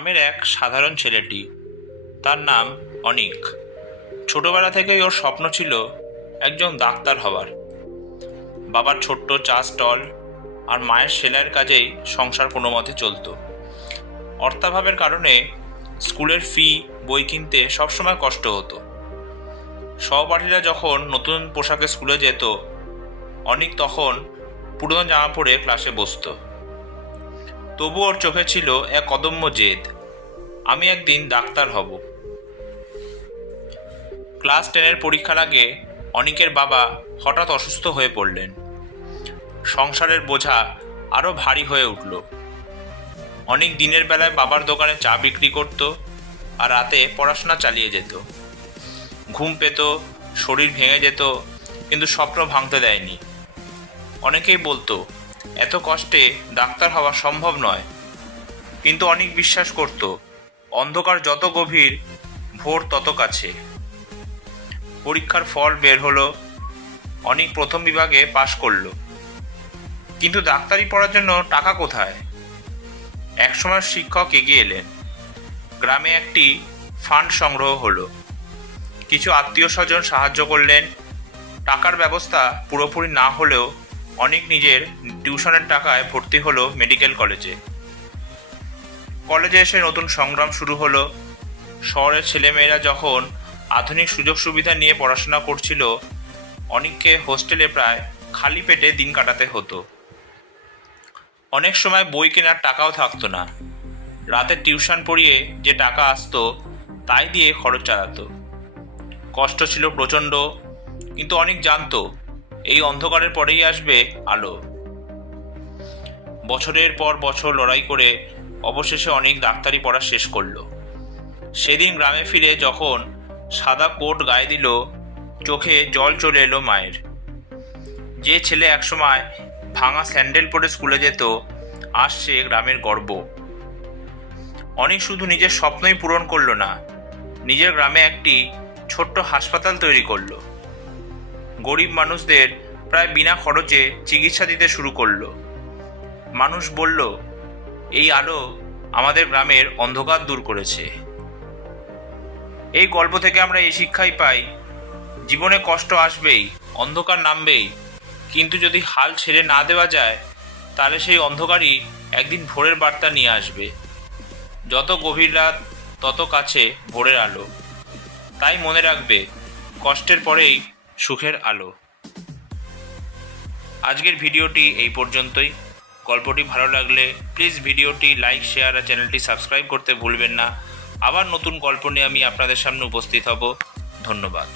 গ্রামের এক সাধারণ ছেলেটি, তার নাম অনিক। ছোটবেলা থেকেই ওর স্বপ্ন ছিল একজন ডাক্তার হওয়ার। বাবার ছোট্ট চা স্টল আর মায়ের সেলাইয়ের কাজেই সংসার কোনো মতে চলত। অর্থাভাবের কারণে স্কুলের ফি, বই কিনতে সবসময় কষ্ট হতো। সহপাঠীরা যখন নতুন পোশাকে স্কুলে যেত, অনিক তখন পুরনো জামা পরে ক্লাসে বসত। তবু ওর চোখে ছিল এক অদম্য জেদ, আমি একদিন ডাক্তার হব। ক্লাস 10-এর পরীক্ষার আগে অনিকের বাবা হঠাৎ অসুস্থ হয়ে পড়লেন। সংসারের বোঝা আরও ভারী হয়ে উঠল। অনিক দিনের বেলায় বাবার দোকানে চা বিক্রি করত আর রাতে পড়াশোনা চালিয়ে যেত। ঘুম পেত, শরীর ভেঙে যেত, কিন্তু স্বপ্ন ভাঙতে দেয়নি। অনেকেই বলতো এত কষ্টে ডাক্তার হওয়া সম্ভব নয়, কিন্তু অনেক বিশ্বাস করত অন্ধকার যত গভীর, ভোর তত কাছে। পরীক্ষার ফল বের হলো, অনেক প্রথম বিভাগে পাশ করলো। কিন্তু ডাক্তারি পড়ার জন্য টাকা কোথায়? একসময় শিক্ষক এগিয়ে এলেন। গ্রামে একটি ফান্ড সংগ্রহ হলো। কিছু আত্মীয় স্বজন সাহায্য করলেন। টাকার ব্যবস্থা পুরোপুরি না হলেও অনেক নিজের টিউশনের টাকায় ভর্তি হলো মেডিকেল কলেজে। কলেজে এসে নতুন সংগ্রাম শুরু হলো। শহরের ছেলেমেয়েরা যখন আধুনিক সুযোগ সুবিধা নিয়ে পড়াশোনা করছিল, অনেককে হোস্টেলে প্রায় খালি পেটে দিন কাটাতে হতো। অনেক সময় বই কেনার টাকাও থাকতো না। রাতে টিউশন পড়িয়ে যে টাকা আসতো তাই দিয়ে খরচ চালাতো। কষ্ট ছিল প্রচণ্ড, কিন্তু অনেক জানতো এই অন্ধকারের পরেই আসবে আলো। বছরের পর বছর লড়াই করে অবশেষে অনেক ডাক্তারি পড়া শেষ করলো। সেদিন গ্রামে ফিরে যখন সাদা কোট গায়ে দিল, চোখে জল চলে এলো মায়ের। যে ছেলে একসময় ভাঙা স্যান্ডেল পরে স্কুলে যেত, আজ সে গ্রামের গর্ব। অনেক শুধু নিজের স্বপ্নই পূরণ করলো না, নিজের গ্রামে একটি ছোট্ট হাসপাতাল তৈরি করলো। গরিব মানুষদের প্রায় বিনা খরচে চিকিৎসা দিতে শুরু করলো। মানুষ বলল, এই আলো আমাদের গ্রামের অন্ধকার দূর করেছে। এই গল্প থেকে আমরা এই শিক্ষাই পাই, জীবনে কষ্ট আসবেই, অন্ধকার নামবেই, কিন্তু যদি হাল ছেড়ে না দেওয়া যায়, তাহলে সেই অন্ধকারই একদিন ভোরের বার্তা নিয়ে আসবে। যত গভীর রাত তত কাছে ভোরের আলো। তাই মনে রাখবে, কষ্টের পরেই সুখের আলো। আজকের ভিডিওটি এই পর্যন্তই। গল্পটি ভালো লাগলে প্লিজ ভিডিওটি লাইক, শেয়ার আর চ্যানেলটি সাবস্ক্রাইব করতে ভুলবেন না। আবার নতুন গল্প নিয়ে আমি আপনাদের সামনে উপস্থিত হব। ধন্যবাদ।